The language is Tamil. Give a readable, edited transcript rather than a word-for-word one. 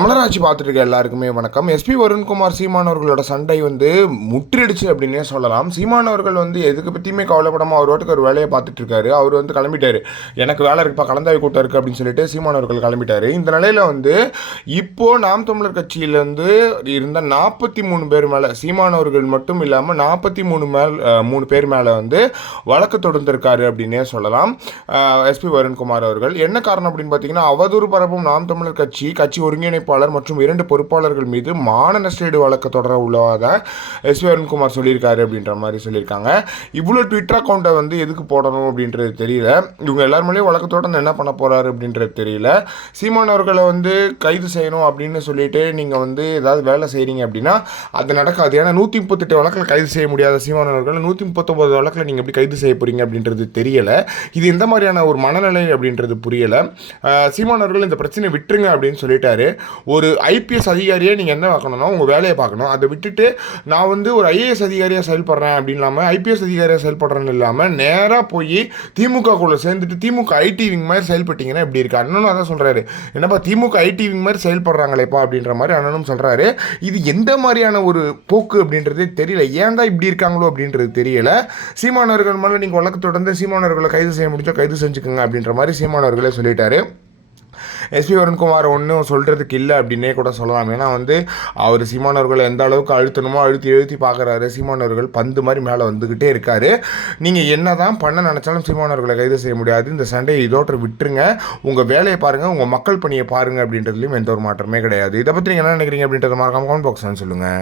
தமிழராட்சி பார்த்துட்டு இருக்க எல்லாருக்குமே வணக்கம். எஸ்பி வருண்குமார் சீமானவர்களோட சண்டை முற்றிடுச்சு அப்படின்னே சொல்லலாம். சீமானவர்கள் எதுக்கு பற்றியுமே கவலைப்படாமல் அவர் வாட்டுக்கு ஒரு வேலையை பார்த்துட்டு இருக்காரு. அவர் கிளம்பிட்டாரு. எனக்கு வேலை இருக்குப்பா, கலந்தாய் கூட்டம் இருக்குது அப்படின்னு சொல்லிட்டு சீமானவர்கள் கிளம்பிட்டாரு. இந்த நிலையில் இப்போ நாம் தமிழர் கட்சியிலேருந்து இருந்த 43 பேர் மேலே, சீமானவர்கள் மட்டும் இல்லாமல் 43 பேர் மேலே வழக்கு தொடர்ந்திருக்காரு அப்படின்னே சொல்லலாம். எஸ்பி வருண்குமார் அவர்கள் என்ன காரணம் அப்படின்னு பார்த்தீங்கன்னா, அவதூறு பரப்பும் நாம் தமிழர் கட்சி ஒருங்கிணைப்பாளர் மற்றும் 2 பொறுப்பாளர்கள் மீது மான நஷ்டஈடு வழக்கு தொடர உள்ளதாக எஸ்பி வருண்குமார் சொல்லியிருக்காரு அப்படின்ற மாதிரி சொல்லியிருக்காங்க. இவ்வளோ ட்விட்டர் அக்கௌண்ட்டை எதுக்கு போடணும் அப்படின்றது தெரியல. இவங்க எல்லாருமே வழக்கு தொடர்ந்து என்ன பண்ண போறாரு அப்படின்றது தெரியல. சீமானவர்களை கைது செய்யணும் அப்படின்னு சொல்லிட்டு நீங்கள் ஏதாவது வேலை செய்கிறீங்க அப்படின்னா அது நடக்காது. ஏன்னா 138 வழக்கில் கைது செய்ய முடியாத சீமானவர்கள் 139 வழக்கில் நீங்கள் எப்படி கைது செய்ய போறீங்க அப்படின்றது தெரியல. இது எந்த மாதிரியான ஒரு மனநிலை அப்படின்றது புரியல. சீமானவர்கள் இந்த பிரச்சனை விட்டுருங்க அப்படின்னு சொல்லிட்டாரு. ஒரு ஐபிஎஸ் அதிகாரியை நீங்கள் என்ன பார்க்கணும்னா உங்கள் வேலையை பார்க்கணும். அதை விட்டுட்டு நான் ஒரு ஐஏஎஸ் அதிகாரியாக செயல்படுறேன் அப்படின்னு இல்லாமல் ஐபிஎஸ் அதிகாரியாக செயல்படுறேன்னு இல்லாமல் நேராக போய் திமுகக்குள்ளே சேர்ந்துட்டு திமுக ஐடி விங் மாதிரி செயல்பட்டீங்கன்னா எப்படி இருக்கு? அண்ணனும் அதான் சொல்கிறாரு. என்னப்பா திமுக ஐடி விங் மாதிரி செயல்படுறாங்களேப்பா அப்படின்ற மாதிரி அண்ணனும் சொல்கிறாரு. இது எந்த மாதிரியான ஒரு போக்கு அப்படின்றதே தெரியல. ஏன் தான் இப்படி இருக்காங்களோ அப்படின்றது தெரியல. சீமானவர்கள் மேலே நீங்கள் வழக்கு தொடர்ந்து சீமானவர்களை கைது செய்ய முடிச்சோ கைது செஞ்சுக்கோங்க அப்படின்ற மாதிரி சீமானவர்களே சொல்லிட்டாரு. எஸ்பி வருண்குமார் ஒன்றும் சொல்கிறதுக்கு இல்லை அப்படின்னே கூட சொல்லலாம். ஏன்னா அவர் சீமானவர்களை எந்த அளவுக்கு அழுத்தணுமோ அழுத்தி பார்க்குறாரு. சீமானவர்கள் பந்து மாதிரி மேலே வந்துக்கிட்டே இருக்காரு. நீங்கள் என்ன தான் பண்ண நினச்சாலும் சீமானவர்களை கைது செய்ய முடியாது. இந்த சண்டையை இதோட விட்டுருங்க, உங்கள் வேலையை பாருங்கள், உங்கள் மக்கள் பணியை பாருங்கள் அப்படின்றதுலையும் எந்த ஒரு மாற்றமே கிடையாது. இதை பற்றி நீங்கள் என்ன நினைக்கிறீங்க அப்படின்றத மறக்காம கமெண்ட் பாக்ஸ்ன்னு சொல்லுங்கள்.